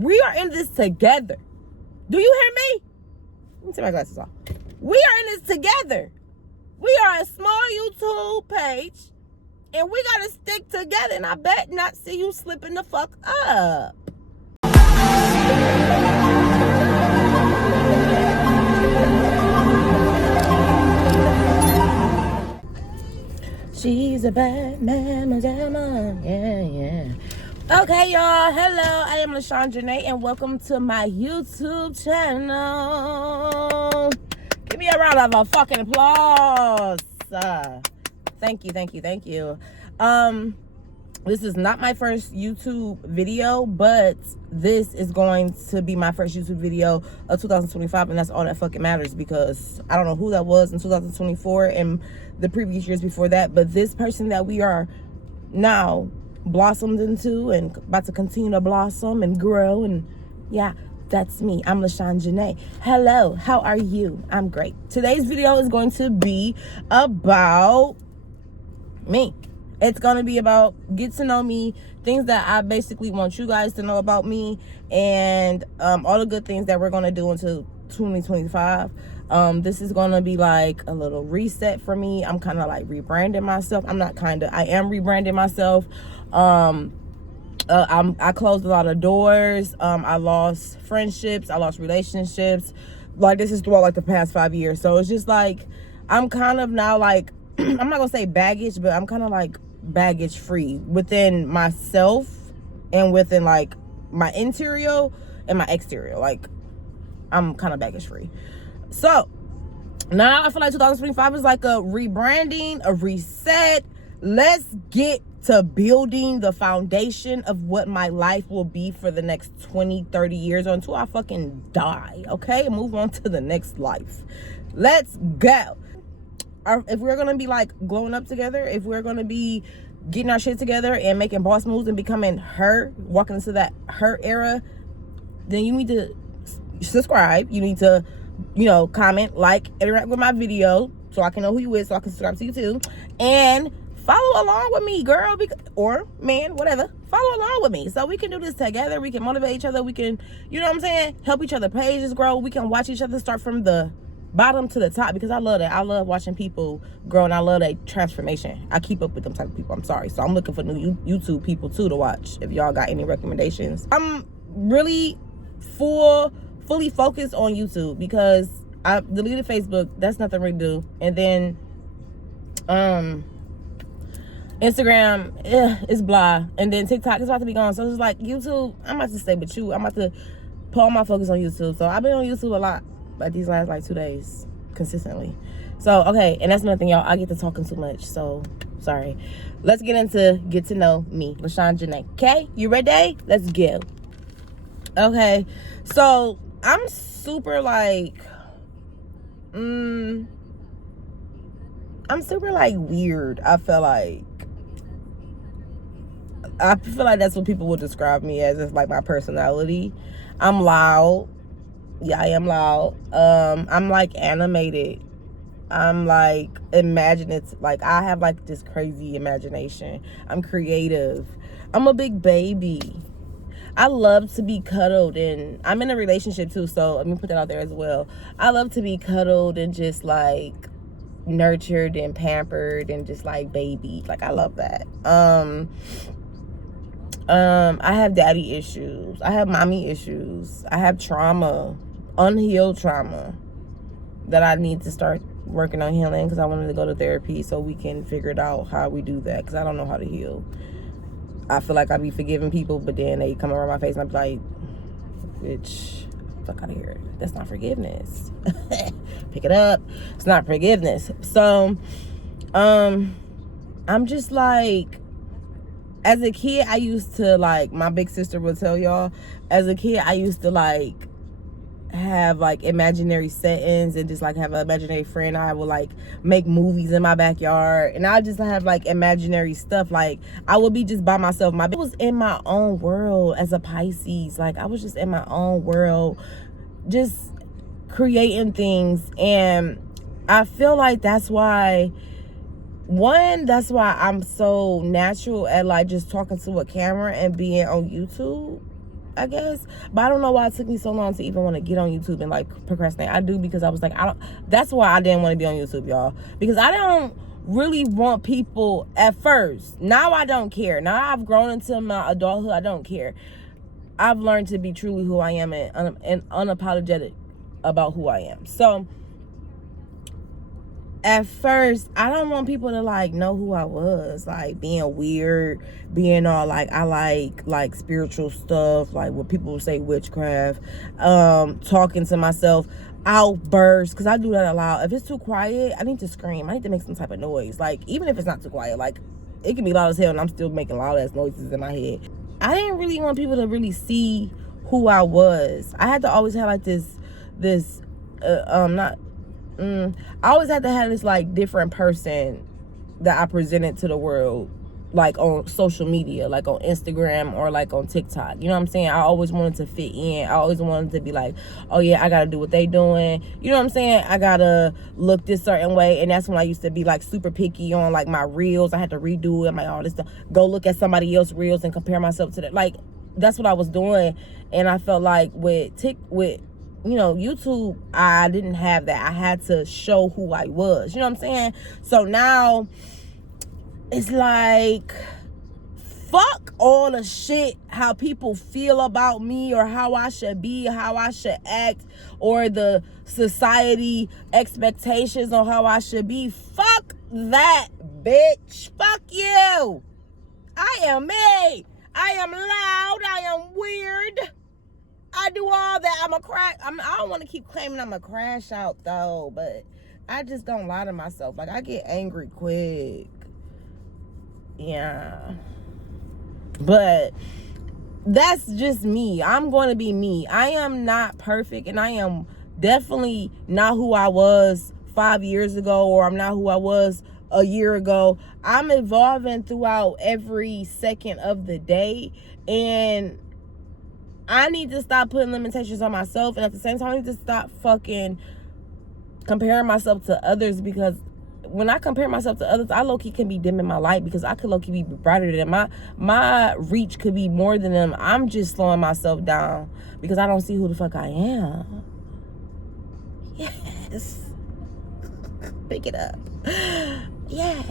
We are in this together. Do you hear me? Let me take my glasses off. We are in this together. We are a small YouTube page, and we gotta stick together, and I bet not see you slipping the fuck up. She's a bad mama, yeah. Okay, y'all. Hello, I am LaShawn Janae, and welcome to my YouTube channel. Give me a round of fucking applause. Thank you. This is not my first YouTube video, but this is going to be my first YouTube video of 2025, and that's all that fucking matters, because I don't know who that was in 2024 and the previous years before that, but this person that we are now blossomed into and about to continue to blossom and grow, and yeah, that's me. I'm LaShawn Janae. Hello, how are you? I'm great. Today's video is going to be about me. It's going to be about get to know me, things that I basically want you guys to know about me, and all the good things that we're going to do into 2025. This is going to be like a little reset for me. I'm kind of like rebranding myself. I am rebranding myself. I closed a lot of doors. I lost friendships. I lost relationships. Like, this is throughout like the past 5 years. So it's just like, I'm kind of now like, I'm not going to say baggage, but I'm kind of like baggage free within myself and within like my interior and my exterior. Like, I'm kind of baggage free. So now I feel like 2025 is like a rebranding, a reset. Let's get to building the foundation of what my life will be for the next 20, 30 years or until I fucking die. Okay, move on to the next life. Let's go. If we're gonna be like glowing up together, if we're gonna be getting our shit together and making boss moves and becoming her, walking into that her era, then you need to subscribe. You need to, comment, like, interact with my video so I can know who you is, so I can subscribe to you too, and follow along with me, girl, or man, whatever. Follow along with me so we can do this together. We can motivate each other. We can, help each other pages grow. We can watch each other start from the bottom to the top, because I love that. I love watching people grow, and I love that transformation. I keep up with them type of people. I'm sorry. So I'm looking for new YouTube people too to watch, if y'all got any recommendations. I'm really fully focused on YouTube because I deleted Facebook. That's nothing really to do. And then Instagram is blah, and then TikTok is about to be gone. So it's like YouTube, I'm about to stay with you. I'm about to put all my focus on YouTube. So I've been on YouTube a lot, like these last like 2 days consistently. So okay, and that's another thing, y'all. I get to talking too much, so sorry. Let's get to know me, LaShawn Janae. Okay, you ready? Let's go. Okay, so I'm super like I'm super like weird. I feel like that's what people would describe me as. It's like my personality. I'm loud. Yeah, I am loud. I'm like animated. I'm like imaginative. Like, I have like this crazy imagination. I'm creative. I'm a big baby. I love to be cuddled, and I'm in a relationship too, so let me put that out there as well. I love to be cuddled and just like nurtured and pampered and just like baby. Like, I love that. I have daddy issues. I have mommy issues. I have trauma, unhealed trauma that I need to start working on healing, because I wanted to go to therapy so we can figure it out how we do that, because I don't know how to heal. I feel like I be forgiving people, but then they come around my face and I'm like, bitch, fuck out of here. That's not forgiveness. Pick it up. It's not forgiveness. So, I'm just like, as a kid, I used to like, my big sister will tell y'all, as a kid, I used to like have like imaginary settings and just like have an imaginary friend. I would like make movies in my backyard, and I just have like imaginary stuff. Like, I would be just by myself. I was in my own world as a Pisces. Like, I was just in my own world, just creating things. And I feel like that's why I'm so natural at like just talking to a camera and being on YouTube. I guess. But I don't know why it took me so long to even want to get on YouTube and like procrastinate. I do because I was like, that's why I didn't want to be on YouTube, y'all, because I don't really want people at first. Now I don't care. Now I've grown into my adulthood. I don't care. I've learned to be truly who I am and unapologetic about who I am. So at first, I don't want people to like know who I was, like being weird, being all like, I like spiritual stuff, like what people would say witchcraft, talking to myself, outbursts, because I do that a lot. If it's too quiet, I need to scream. I need to make some type of noise. Like, even if it's not too quiet, like it can be loud as hell and I'm still making loud ass noises in my head. I didn't really want people to really see who I was. I had to always have like I always had to have this like different person that I presented to the world, like on social media, like on Instagram or like on TikTok. You know what I'm saying? I always wanted to fit in. I always wanted to be like, oh yeah, I gotta do what they doing. You know what I'm saying? I gotta look this certain way. And that's when I used to be like super picky on like my reels. I had to redo it, like all this stuff. Go look at somebody else's reels and compare myself to that. Like, that's what I was doing. And I felt like with YouTube, I didn't have that. I had to show who I was. You know what I'm saying? So now it's like, fuck all the shit, how people feel about me or how I should be, how I should act, or the society expectations on how I should be. Fuck that, bitch. Fuck you. I am me. I am loud. I am weird. I do all that. I don't want to keep claiming I'm a crash out though, but I just don't lie to myself. Like, I get angry quick. Yeah. But that's just me. I'm going to be me. I am not perfect, and I am definitely not who I was 5 years ago, or I'm not who I was a year ago. I'm evolving throughout every second of the day, and I need to stop putting limitations on myself, and at the same time I need to stop fucking comparing myself to others, because when I compare myself to others, I low-key can be dimming my light, because I could low-key be brighter than them. My reach could be more than them. I'm just slowing myself down because I don't see who the fuck I am. Yes. Pick it up. Yes.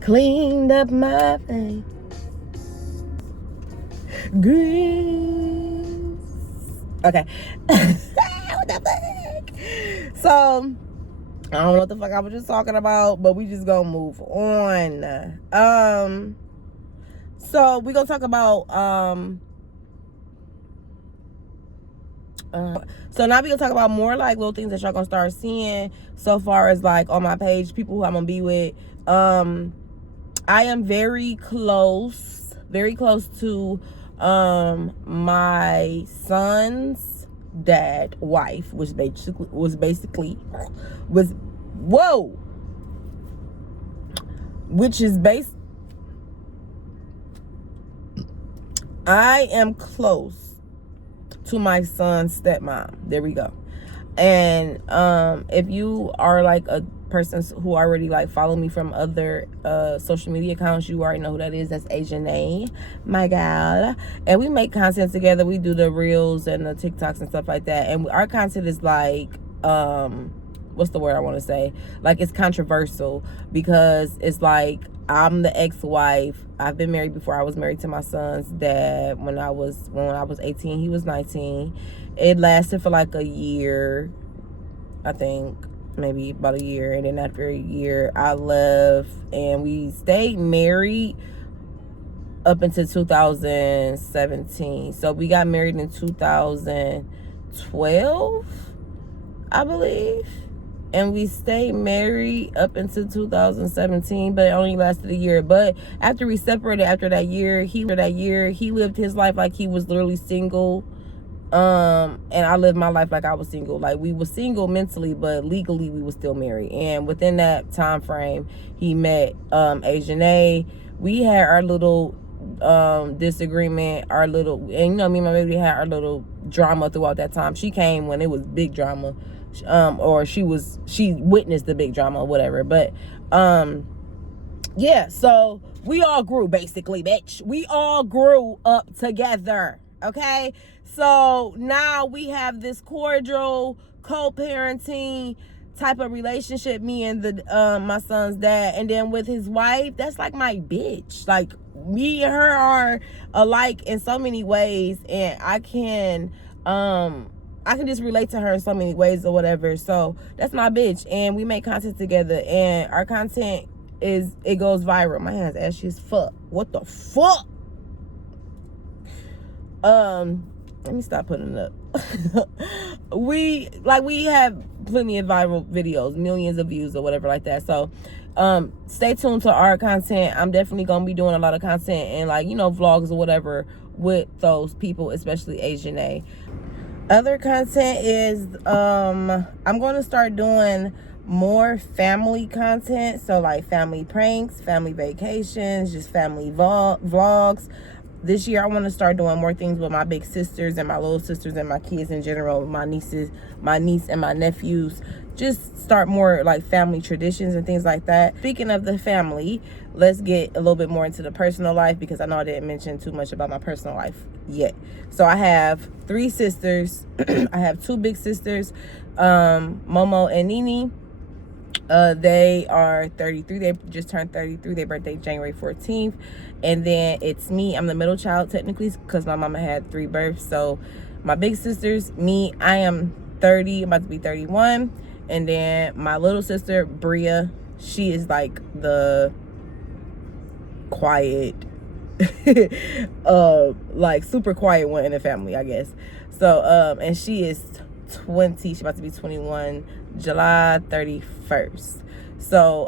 Cleaned up my face. Greens. Okay. What the fuck? So, I don't know what the fuck I was just talking about, but we just gonna move on. So we gonna talk about so now we gonna talk about more like little things that y'all gonna start seeing so far as like on my page, people who I'm gonna be with. I am very close to my son's dad, wife, which I am close to my son's stepmom. There we go. And if you are like a person who already like follow me from other social media accounts, you already know who that is. That's Asian A, my gal. And we make content together. We do the reels and the TikToks and stuff like that. And our content is like what's the word I want to say? Like, it's controversial, because it's like, I'm the ex-wife. I've been married before I was married to my son's dad. When I was 18, he was 19. It lasted for like a year, I think, maybe about a year. And then after a year, I left, and we stayed married up until 2017. So we got married in 2012, I believe. And we stayed married up until 2017, but it only lasted a year. But after we separated, after that year, he lived his life like he was literally single. And I lived my life like I was single. Like, we were single mentally, but legally we were still married. And within that time frame, he met Asian A. We had our little disagreement, and me and my baby had our little drama throughout that time. She came when it was big drama. Or she witnessed the big drama or whatever. But yeah, so we all grew, basically, bitch. We all grew up together, okay? So now we have this cordial co-parenting type of relationship, me and the my son's dad. And then with his wife, that's like my bitch. Like, me and her are alike in so many ways, and I can just relate to her in so many ways or whatever. So that's my bitch, and we make content together, and our content it goes viral. My hand's ashy as fuck. What the fuck? Let me stop putting it up. we have plenty of viral videos, millions of views or whatever like that. So stay tuned to our content. I'm definitely gonna be doing a lot of content and, like, you know, vlogs or whatever with those people, especially Asian A. Other content is I'm going to start doing more family content. So, like, family pranks, family vacations, just family vlogs. This year I want to start doing more things with my big sisters and my little sisters and my kids in general, my niece and my nephews. Just start more like family traditions and things like that. Speaking of the family, let's get a little bit more into the personal life, because I know I didn't mention too much about my personal life yet. So I have 3 sisters. I have 2 big sisters, Momo and Nini. They are 33. They just turned 33. Their birthday January 14th. And then it's me. I'm the middle child technically, because my mama had 3 births. So my big sisters, me, I am 30, about to be 31. And then my little sister, Bria, she is like the quiet, like super quiet one in the family, I guess. So, and she is 20. She's about to be 21, July 31st. So,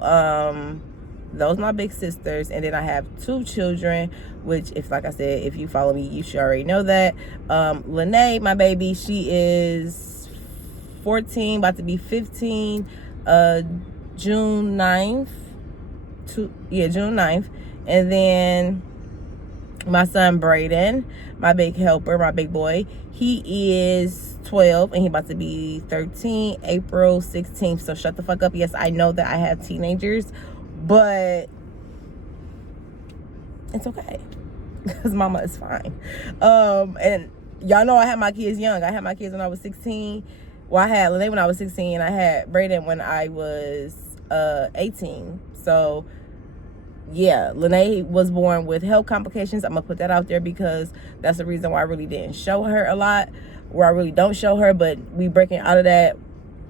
those are my big sisters. And then I have 2 children, which, if, like I said, if you follow me, you should already know that. Lene, my baby, she is 14, about to be 15, June 9th. June 9th. And then my son Brayden, my big helper, my big boy, he is 12 and he about to be 13, April 16th. So shut the fuck up. Yes, I know that I have teenagers, but it's okay, because mama is fine. And y'all know I had my kids young. I had my kids when I was 16. Well, I had Lene when I was 16. I had Brayden when I was 18. So yeah, Lene was born with health complications. I'm gonna put that out there, because that's the reason why I really didn't show her a lot, where I really don't show her. But we breaking out of that.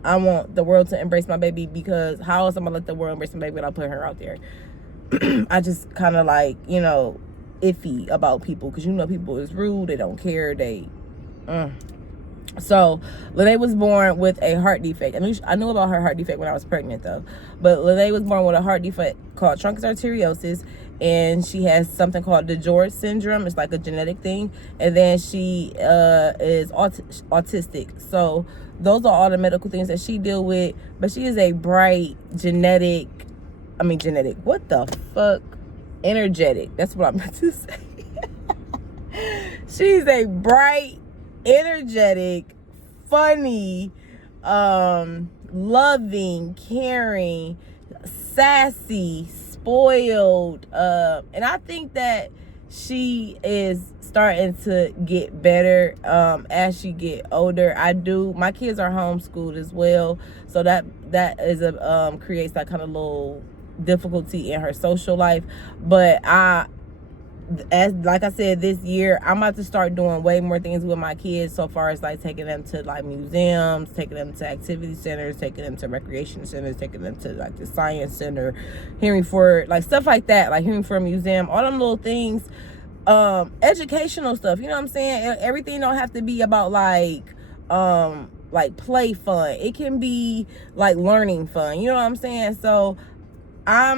I want the world to embrace my baby, because how else am I gonna let the world embrace my baby without putting her out there? I just kind of, like, you know, iffy about people, because, you know, people is rude, they don't care, they So Lene was born with a heart defect. I knew about her heart defect when I was pregnant, though. But Lene was born with a heart defect called truncus arteriosus, and she has something called DiGeorge syndrome. It's like a genetic thing. And then she is autistic. So those are all the medical things that she deal with. But she is a bright, energetic. That's what I meant to say. She's a bright, energetic, funny, loving, caring, sassy, spoiled, and I think that she is starting to get better as she get older. My kids are homeschooled as well, so that is a creates that kind of little difficulty in her social life. But like I said, this year I'm about to start doing way more things with my kids, so far as like taking them to like museums, taking them to activity centers, taking them to recreation centers, taking them to like the science center, Henry Ford, like stuff like that, like Henry Ford Museum, all them little things, educational stuff, you know what I'm saying? Everything don't have to be about like play fun. It can be like learning fun, you know what I'm saying? So I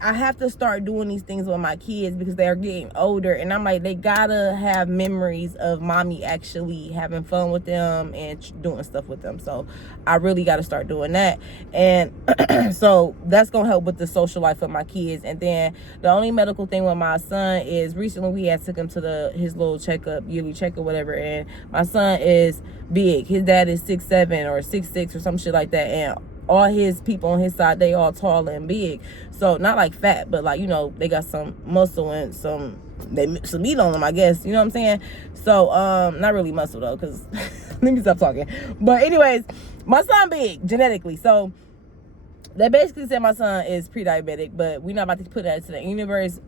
have to start doing these things with my kids, because they are getting older, and I'm like, they gotta have memories of mommy actually having fun with them and doing stuff with them. So I really got to start doing that. And so that's gonna help with the social life of my kids. And then the only medical thing with my son is, recently we had took him to his little yearly checkup, whatever, and my son is big. His dad is 6'7" or 6'6" or some shit like that, and all his people on his side, they all tall and big. So not like fat, but like, you know, they got some muscle and some meat on them, I guess. You know what I'm saying? So not really muscle though, because let me stop talking. But anyways, my son big genetically. So they basically said my son is pre-diabetic, but we're not about to put that into the universe.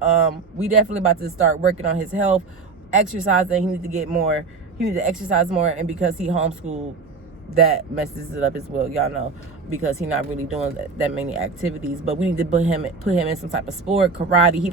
We definitely about to start working on his health, exercising. He needs to exercise more, and because he homeschooled, that messes it up as well, y'all know, because he's not really doing that many activities. But we need to put him in some type of sport. Karate, he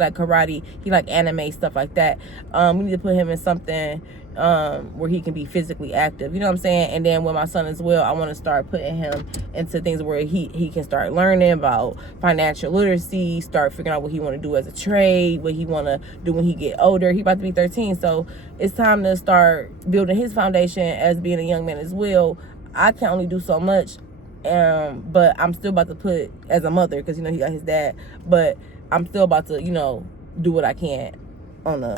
like anime, stuff like that. We need to put him in something where he can be physically active, you know what I'm saying? And then with my son as well, I want to start putting him into things where he can start learning about financial literacy, start figuring out what he want to do as a trade, what he want to do when he get older. He about to be 13, so it's time to start building his foundation as being a young man as well. I can only do so much, but I'm still about to put, as a mother, because, you know, he got his dad, but I'm still about to, you know, do what I can on a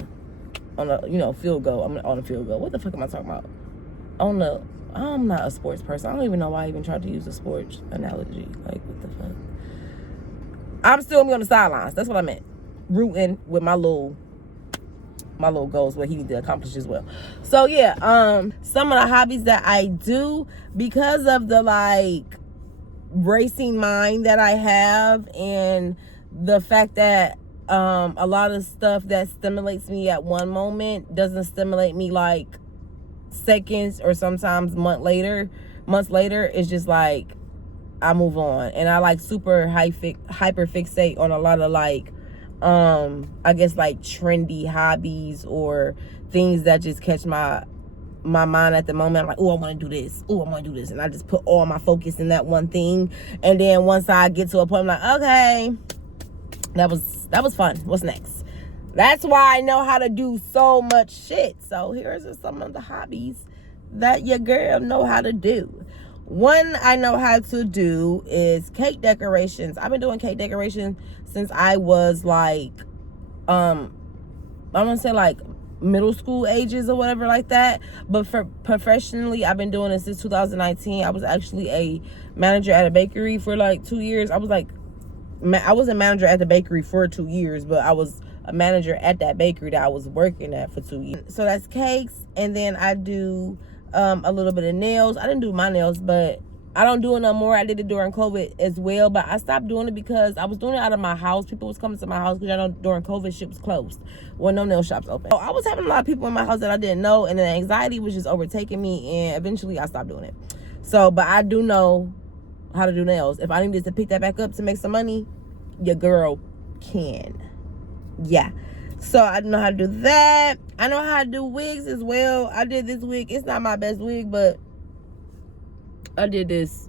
you know, field goal. I'm on a field goal. What the fuck am I talking about? I'm not a sports person. I don't even know why I even tried to use a sports analogy. Like, what the fuck? I'm still gonna be on the sidelines. That's what I meant. Rooting with my little goals, what he need to accomplish as well. So yeah, some of the hobbies that I do, because of the like racing mind that I have, and the fact that a lot of stuff that stimulates me at one moment doesn't stimulate me like seconds or sometimes months later. It's just like I move on, and I like super hyper fixate on a lot of like I guess like trendy hobbies or things that just catch my mind at the moment. I'm like, oh, I want to do this. Oh, I want to do this. And I just put all my focus in that one thing. And then once I get to a point, I'm like, okay, that was fun. What's next? That's why I know how to do so much shit. So here's some of the hobbies that your girl know how to do. One I know how to do is cake decorations. I've been doing cake decorations since I was like, I want to say like middle school ages or whatever like that. But for professionally, I've been doing it since 2019. I was actually a manager at a bakery for like 2 years. I was a manager at the bakery for 2 years, but I was a manager at that bakery that I was working at for 2 years. So that's cakes. And then I do a little bit of nails. I didn't do my nails, but I don't do it no more. I did it during COVID as well, but I stopped doing it because I was doing it out of my house. People was coming to my house because I know during COVID shit was closed. Well, no nail shops open. So I was having a lot of people in my house that I didn't know, and the anxiety was just overtaking me, and eventually I stopped doing it. So, but I do know how to do nails. If I needed to pick that back up to make some money, your girl can. Yeah. So I know how to do that. I know how to do wigs as well. I did this wig. It's not my best wig, but I did this.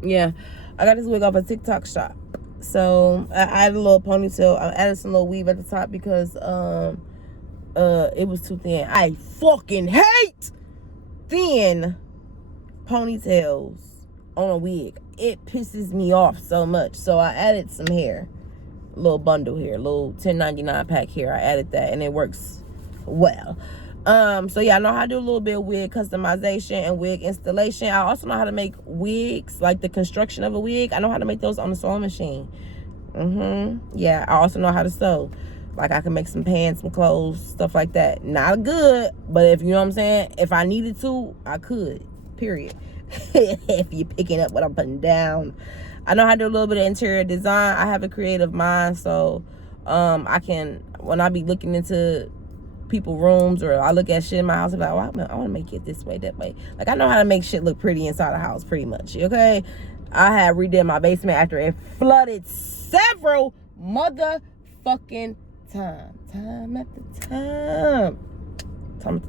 Yeah. I got this wig off a TikTok shop. So I added a little ponytail. I added some little weave at the top because it was too thin. I fucking hate thin ponytails on a wig. It pisses me off so much. So I added some hair. Little bundle here, little $10.99 pack here. I added that and it works well. So yeah, I know how to do a little bit of wig customization and wig installation. I also know how to make wigs, like the construction of a wig. I know how to make those on the sewing machine. Yeah, I also know how to sew. Like I can make some pants, some clothes, stuff like that. Not good, but if you know what I'm saying, if I needed to, I could. Period. If you're picking up what I'm putting down. I know how to do a little bit of interior design. I have a creative mind, so I can, when I be looking into people's rooms or I look at shit in my house, I'm like, oh, I want to make it this way, that way. Like, I know how to make shit look pretty inside the house, pretty much, okay? I have redid my basement after it flooded several motherfucking times. Time after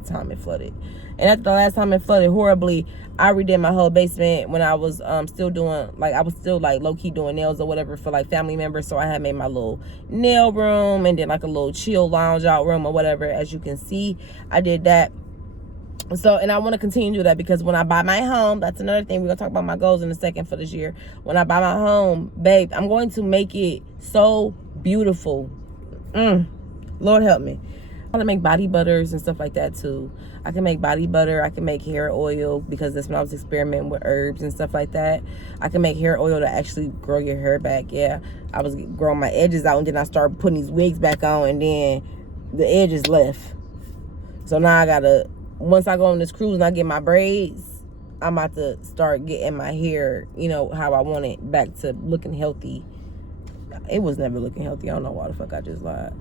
time it flooded. And after the last time it flooded horribly, I redid my whole basement when I was still doing, like, I was still like low-key doing nails or whatever for like family members. So I had made my little nail room and then like a little chill lounge out room or whatever. As you can see, I did that. So, and I want to continue to do that because when I buy my home, that's another thing. We're going to talk about my goals in a second for this year. When I buy my home, babe, I'm going to make it so beautiful. Lord help me. how to make body butters and stuff like that too. I can make body butter. I can make hair oil, because that's when I was experimenting with herbs and stuff like that. I can make hair oil to actually grow your hair back. Yeah, I was growing my edges out, and then I started putting these wigs back on, and then the edges left. So now I gotta, once I go on this cruise and I get my braids, I'm about to start getting my hair, you know, how I want it, back to looking healthy. It was never looking healthy. I don't know why the fuck I just lied.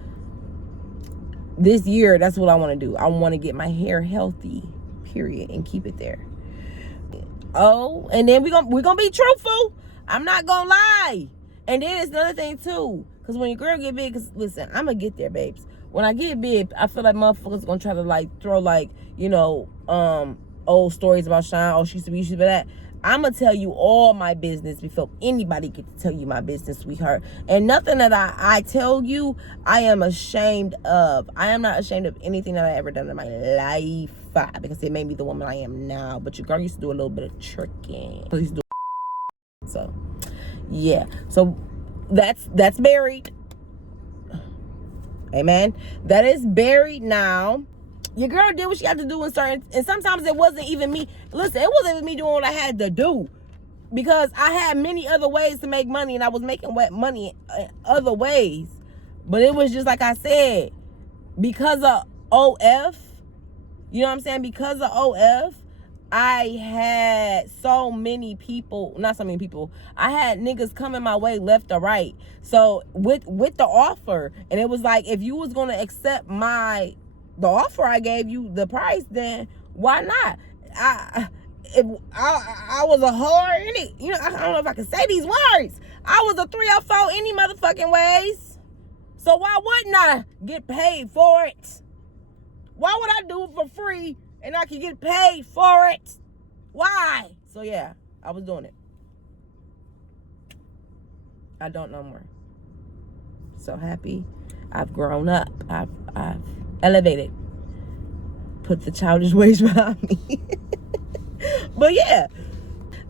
This year, that's what I want to do. I want to get my hair healthy, period, and keep it there. Oh, and then we're gonna be truthful. I'm not gonna lie. And then it's another thing too, because when your girl get big, because listen, I'm gonna get there, babes. When I get big, I feel like motherfuckers gonna try to like throw like, you know, old stories about Sean. Oh, she used to be, she used to be that. I'm going to tell you all my business before anybody gets to tell you my business, sweetheart. And nothing that I tell you, I am ashamed of. I am not ashamed of anything that I ever done in my life, because it made me the woman I am now. But your girl used to do a little bit of tricking. So, yeah. So, that's buried. Amen. That is buried now. Your girl did what she had to do in certain, and sometimes it wasn't even me. Listen, it wasn't even me doing what I had to do, because I had many other ways to make money, and I was making money in other ways. But it was just like I said, because of OF, you know what I'm saying? Because of OF, I had so many people, not so many people, I had niggas coming my way left or right. So with the offer, and it was like, if you was going to accept the offer I gave you, the price, then why not? I was a whore, you know, I don't know if I can say these words. I was a 304 any motherfucking ways. So why wouldn't I get paid for it? Why would I do it for free and I can get paid for it? Why? So yeah, I was doing it. I don't know more. So happy. I've grown up. I've elevated. Put the childish ways behind me. But yeah,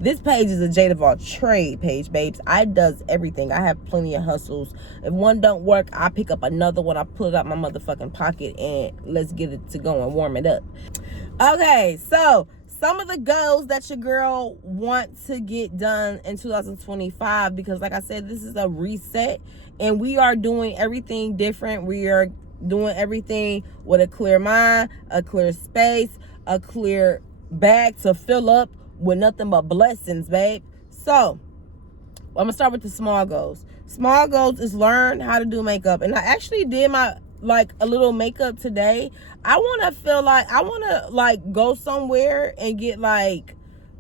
this page is a Jada Vol trade page, babes. I does everything. I have plenty of hustles. If one don't work, I pick up another one. I put it out my motherfucking pocket and let's get it to go and warm it up. Okay, so some of the goals that your girl wants to get done in 2025, because like I said, this is a reset and we are doing everything different. We are doing everything with a clear mind, a clear space, a clear bag to fill up with nothing but blessings, babe. So I'm gonna start with the small goals. Small goals is learn how to do makeup, and I actually did my a little makeup today. I want to go somewhere and get like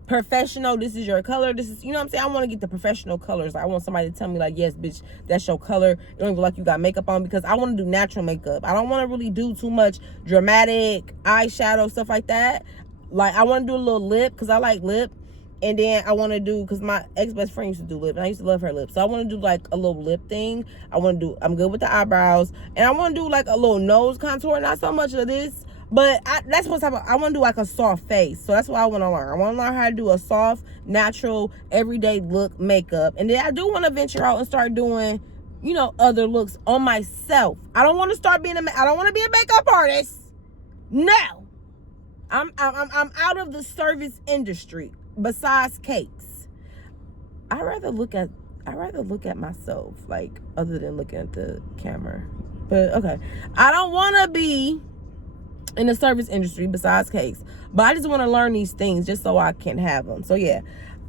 professional. This is your color. This is, you know what I'm saying? I want to get the professional colors. I want somebody to tell me like, yes, bitch, that's your color. You don't even like you got makeup on, because I want to do natural makeup. I don't want to really do too much dramatic eyeshadow, stuff like that. Like, I want to do a little lip, because I like lip. And then I want to do, because my ex-best friend used to do lip, and I used to love her lips. So I want to do like a little lip thing. I'm good with the eyebrows. And I want to do like a little nose contour. Not so much of this, but that's what's happening. I want to do like a soft face. So that's what I want to learn. I want to learn how to do a soft, natural, everyday look makeup. And then I do want to venture out and start doing, you know, other looks on myself. I don't want to start being I don't want to be a makeup artist. No. I'm out of the service industry. Besides cakes, I rather look at myself, like, other than looking at the camera. But okay, I don't want to be in the service industry besides cakes, but I just want to learn these things just so I can have them. So yeah,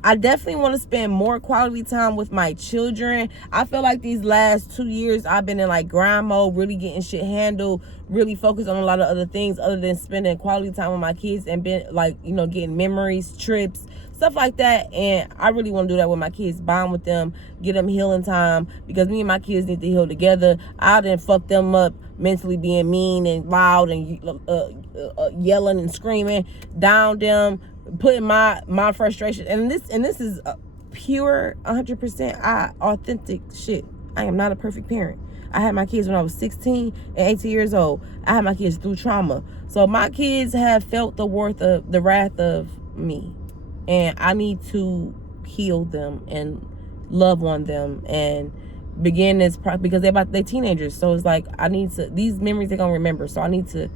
I definitely want to spend more quality time with my children. I feel like these last 2 years I've been in like grind mode, really getting shit handled, really focused on a lot of other things other than spending quality time with my kids, and been like, you know, getting memories, trips, stuff like that. And I really want to do that with my kids, bond with them, get them healing time, because me and my kids need to heal together. I didn't fuck them up mentally, being mean and loud and yelling and screaming down them, putting my frustration, and this is pure 100% authentic shit. I am not a perfect parent. I had my kids when I was 16 and 18 years old. I had my kids through trauma. So my kids have felt the wrath of me. And I need to heal them and love on them and begin this because they're teenagers. So it's like I need to, these memories they're gonna remember. So I need to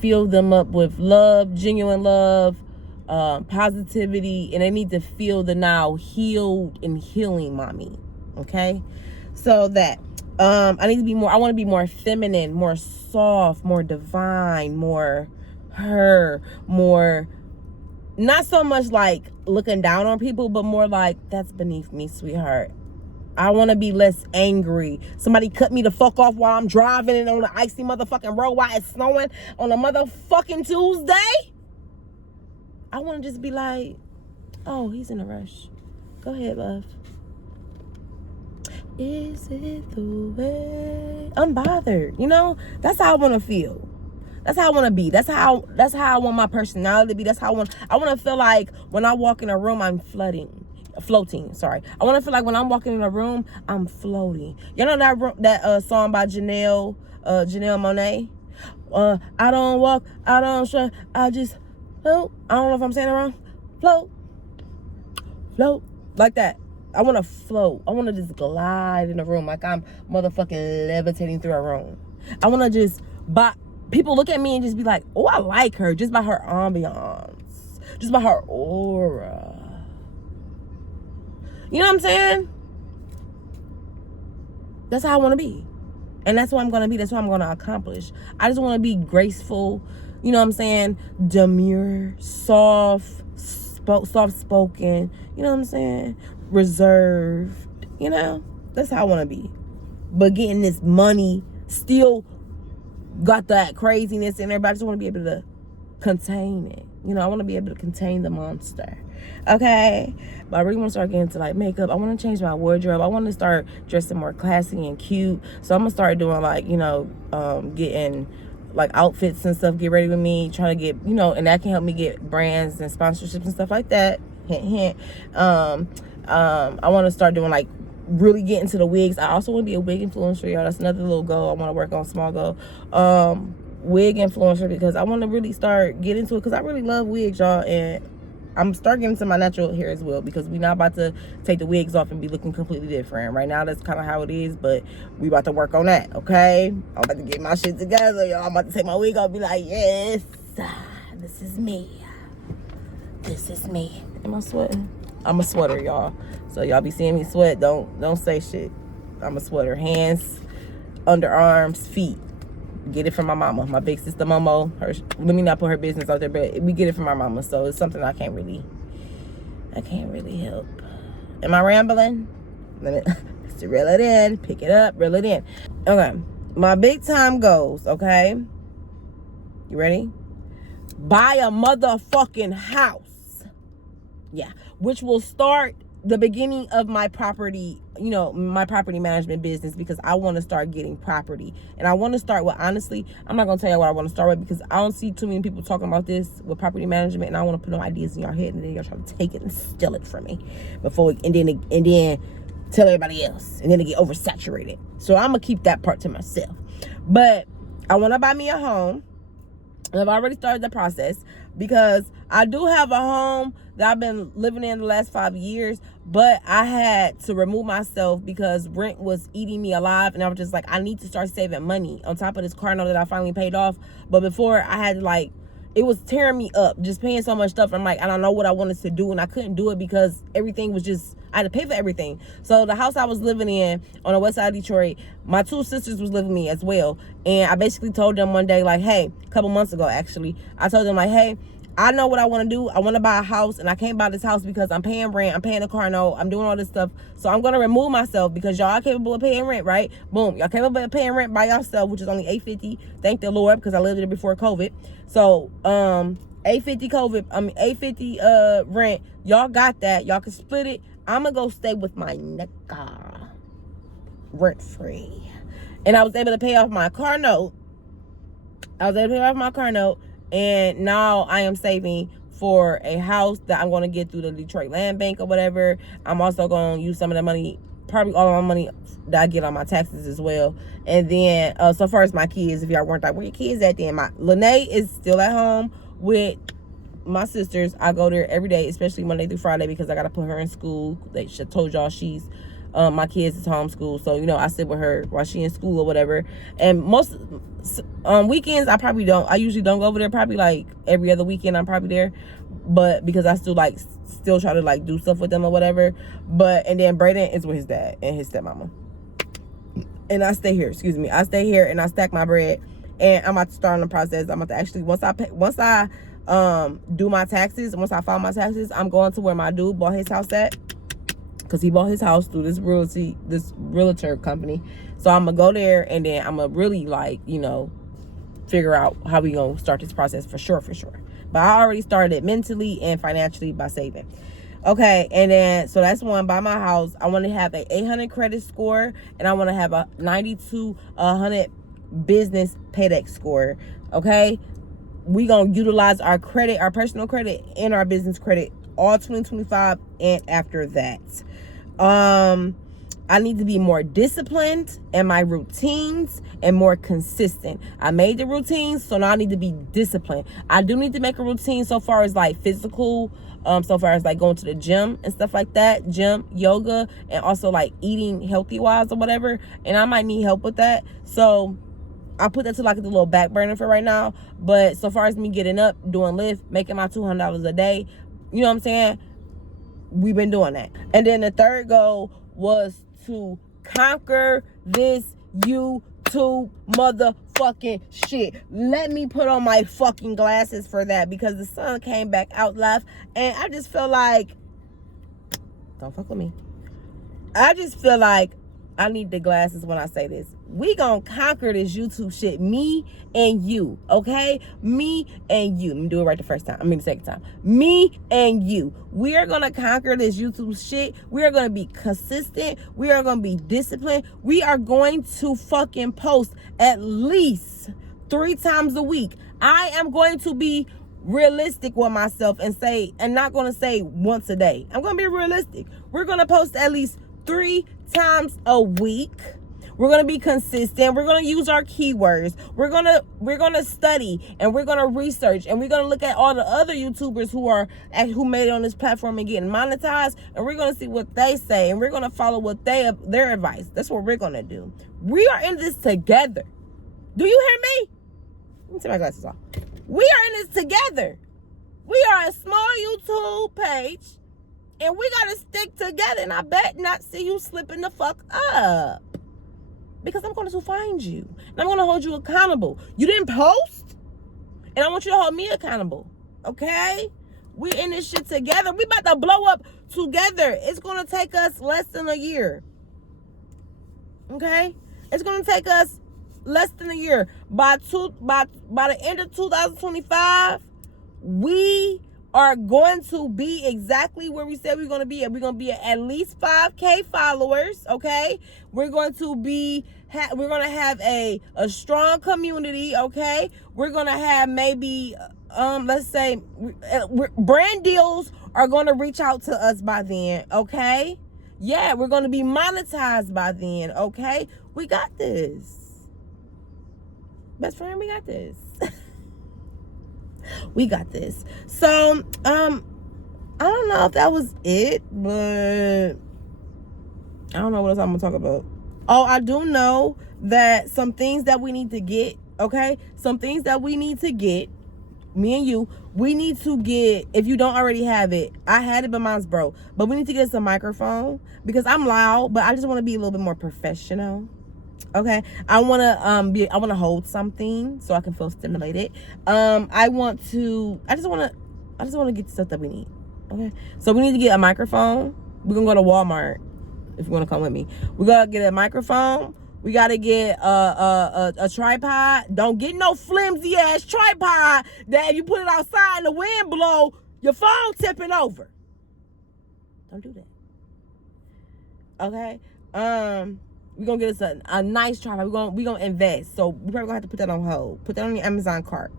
fill them up with love, genuine love, positivity, and they need to feel the now healed and healing mommy. Okay, so that I need to be more. I want to be more feminine, more soft, more divine, more her, more. Not so much like looking down on people, but more like, that's beneath me, sweetheart. I want to be less angry. Somebody cut me the fuck off while I'm driving and on the icy motherfucking road while it's snowing on a motherfucking Tuesday. I want to just be like, oh, he's in a rush. Go ahead, love. Is it the way? Unbothered, you know? That's how I want to feel. That's how I want to be. That's how I want my personality to be. That's how I want to feel like when I walk in a room, I'm floating. Sorry. I want to feel like when I'm walking in a room, I'm floating. You know that song by Janelle Monáe? I don't walk, I don't strut, I just float. I don't know if I'm saying it wrong. Float. Like that. I want to float. I want to just glide in a room like I'm motherfucking levitating through a room. I want to just people look at me and just be like, oh, I like her just by her ambiance, just by her aura. You know what I'm saying? That's how I want to be. And that's what I'm going to be. That's what I'm going to accomplish. I just want to be graceful, you know what I'm saying? Demure, soft-spoken, you know what I'm saying? Reserved, you know? That's how I want to be. But getting this money, still got that craziness in there, but I just want to be able to contain it. You know, I want to be able to contain the monster. Okay? But I really want to start getting into like makeup. I want to change my wardrobe. I want to start dressing more classy and cute. So I'm going to start doing like, you know, getting like outfits and stuff, get ready with me, trying to get, you know, and that can help me get brands and sponsorships and stuff like that. Hint, hint. I want to start doing like really get into the wigs. I also want to be a wig influencer, y'all. That's another little goal I want to work on, small goal. Wig influencer, because I want to really start getting into it, because I really love wigs, y'all, and I'm starting getting into my natural hair as well, because we're not about to take the wigs off and be looking completely different. Right now, that's kind of how it is, but we about to work on that, okay? I'm about to get my shit together, y'all. I'm about to take my wig off and be like, yes, this is me. This is me. Am I sweating? I'm a sweater, y'all. So y'all be seeing me sweat. Don't say shit. I'm a sweater. Hands, underarms, feet. Get it from my mama. My big sister Momo. Let me not put her business out there, but we get it from our mama. So it's something I can't really help. Am I rambling? Let me just reel it in. Pick it up. Reel it in. Okay. My big time goals, okay? You ready? Buy a motherfucking house. Yeah, which will start the beginning of my property, you know, my property management business, because I want to start getting property. And I want to start with, honestly, I'm not going to tell you what I want to start with, because I don't see too many people talking about this with property management, and I want to put no ideas in your head, and then y'all try to take it and steal it from me and then tell everybody else, and then it get oversaturated. So I'm going to keep that part to myself. But I want to buy me a home. And I've already started the process, because I do have a home that I've been living in the last 5 years, but I had to remove myself because rent was eating me alive, and I was just like, I need to start saving money on top of this car note that I finally paid off. But before, I had like, it was tearing me up, just paying so much stuff. I'm like, I don't know what I wanted to do, and I couldn't do it because everything was just, I had to pay for everything. So the house I was living in on the west side of Detroit, my two sisters was living with me as well. And I basically told them one day, like, hey, a couple months ago, actually, I told them, like, hey, I know what I want to do. I want to buy a house, and I can't buy this house because I'm paying rent, I'm paying a car note, I'm doing all this stuff. So I'm going to remove myself, because y'all are capable of paying rent, right? Boom. Y'all capable of paying rent by yourself, which is only $850. Thank the Lord, because I lived there before COVID. So, $850 rent. Y'all got that. Y'all can split it. I'm going to go stay with my nigga rent free. And I was able to pay off my car note. And now I am saving for a house that I'm going to get through the Detroit Land Bank or whatever. I'm also going to use some of the money, probably all of my money that I get on my taxes as well. And then, so far as my kids, if y'all weren't like, where your kids at then? Lene is still at home with my sisters. I go there every day, especially Monday through Friday, because I got to put her in school. I told y'all she's My kids is homeschooled, so you know I sit with her while she in school or whatever. And most weekends I usually don't go over there. Probably like every other weekend I'm probably there, but because I still try to like do stuff with them or whatever. And then Brayden is with his dad and his stepmama, and I stay here. I stay here and I stack my bread, and I'm about to start on the process. I'm about to actually once I do my taxes, once I file my taxes, I'm going to where my dude bought his house at, because he bought his house through this realtor company. So I'm gonna go there, and then I'm gonna really like, you know, figure out how we gonna start this process for sure. But I already started mentally and financially by saving. Okay, and then so that's one. Buy my house. I want to have a 800 credit score, and I want to have a 92 100 business paydex score. Okay, we gonna utilize our credit, our personal credit, and our business credit all 2025 and after that. I need to be more disciplined in my routines and more consistent. I made the routines, so now I need to be disciplined. I do need to make a routine so far as like physical, so far as like going to the gym and stuff like that, gym, yoga, and also like eating healthy wise or whatever. And I might need help with that. So I put that to like the little back burner for right now. But so far as me getting up, doing Lyft, making my $200 a day, you know what I'm saying? We've been doing that. And then the third goal was to conquer this YouTube motherfucking shit. Let me put on my fucking glasses for that, because the sun came back out left, and I just feel like, don't fuck with me. I just feel like I need the glasses when I say this. We gonna conquer this YouTube shit, me and you, okay? Me and you. Let me do it right the second time. Me and you. We are gonna conquer this YouTube shit. We are gonna be consistent. We are gonna be disciplined. We are going to fucking post at least 3 times a week. I am going to be realistic with myself and not gonna say once a day. I'm gonna be realistic. We're gonna post at least 3 times a week. We're gonna be consistent. We're gonna use our keywords. We're gonna study, and we're gonna research, and we're gonna look at all the other YouTubers who made it on this platform and getting monetized, and we're gonna see what they say, and we're gonna follow their advice. That's what we're gonna do. We are in this together. Do you hear me? Let me take my glasses off. We are in this together. We are a small YouTube page, and we gotta stick together, and I bet not see you slipping the fuck up. Because I'm going to find you. And I'm going to hold you accountable. You didn't post? And I want you to hold me accountable. Okay? We're in this shit together. We about to blow up together. It's going to take us less than a year. Okay? It's going to take us less than a year. By the end of 2025, we are going to be exactly where we said we're going to be. We're going to be at least 5K followers, okay? We're going to have a strong community, okay? We're going to have maybe, let's say, brand deals are going to reach out to us by then, okay? Yeah, we're going to be monetized by then, okay? We got this. Best friend, we got this. We got this. So, I don't know if that was it, but I don't know what else I'm gonna talk about. Oh, I do know that some things that we need to get, okay? Some things that we need to get, me and you, we need to get, if you don't already have it, I had it, but mine's broke. But we need to get some microphone, because I'm loud, but I just want to be a little bit more professional. Okay, I want to hold something so I can feel stimulated. I just want to get the stuff that we need. Okay, so we need to get a microphone. We're gonna go to Walmart if you want to come with me. We gotta get a microphone. We gotta get a tripod. Don't get no flimsy ass tripod that if you put it outside and the wind blow, your phone tipping over. Don't do that. Okay. We're going to get us a nice tripod. We're gonna invest. So we're probably going to have to put that on hold. Put that on your Amazon cart.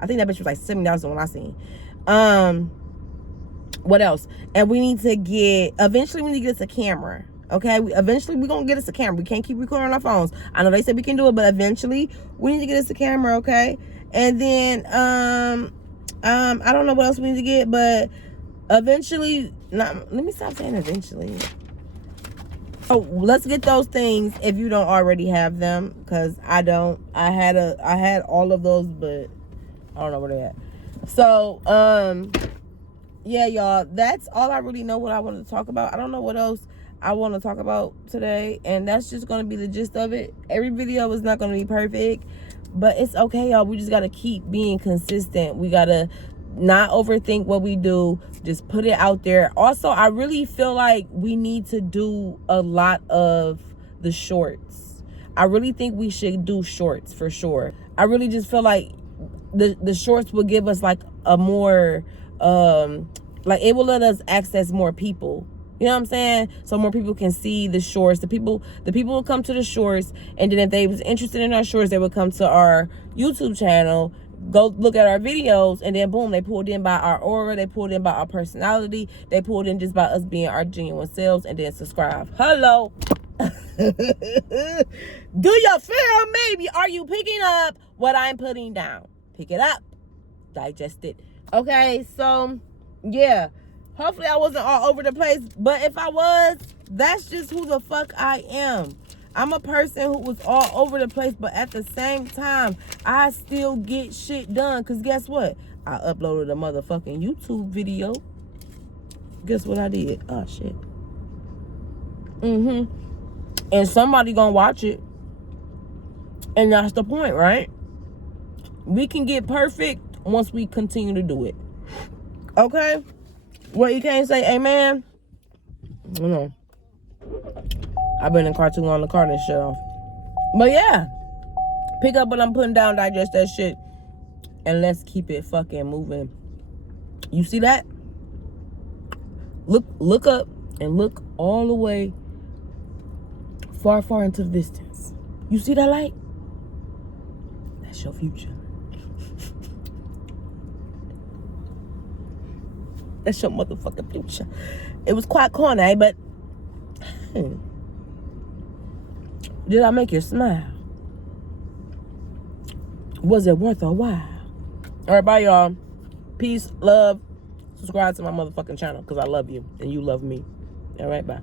I think that bitch was like $70 when I seen. What else? And we need to eventually we need to get us a camera. Okay? Eventually we're going to get us a camera. We can't keep recording on our phones. I know they said we can do it, but eventually we need to get us a camera, okay? And then, I don't know what else we need to get, but eventually, let me stop saying eventually. So let's get those things if you don't already have them, because I don't. I had all of those, but I don't know where they're at. So yeah, y'all, that's all I really know what I want to talk about. I don't know what else I want to talk about today, and that's just going to be the gist of it. Every video is not going to be perfect, but it's okay, y'all. We just got to keep being consistent. We got to not overthink what we do. Just put it out there. Also, I really feel like we need to do a lot of the shorts. I really think we should do shorts for sure. I really just feel like the shorts will give us like a more like it will let us access more people. You know what I'm saying? So more people can see the shorts. The people will come to the shorts, and then if they was interested in our shorts, they would come to our YouTube channel, go look at our videos, and then boom, they pulled in by our aura, they pulled in by our personality, they pulled in just by us being our genuine selves, and then subscribe. Hello. Do you feel me? Are you picking up what I'm putting down? Pick it up. Digest it. Okay, so yeah. Hopefully I wasn't all over the place, but if I was, that's just who the fuck I am. I'm a person who was all over the place, but at the same time, I still get shit done. Because guess what? I uploaded a motherfucking YouTube video. Guess what I did? Oh, shit. And somebody gonna watch it. And that's the point, right? We can get perfect once we continue to do it. Okay? What, you can't say amen? No. I've been in cartoon on the carton shelf. But yeah. Pick up what I'm putting down, digest that shit. And let's keep it fucking moving. You see that? Look up and look all the way far, far into the distance. You see that light? That's your future. That's your motherfucking future. It was quite corny, but did I make you smile? Was it worth a while? All right, bye, y'all. Peace, love. Subscribe to my motherfucking channel because I love you and you love me. All right, bye.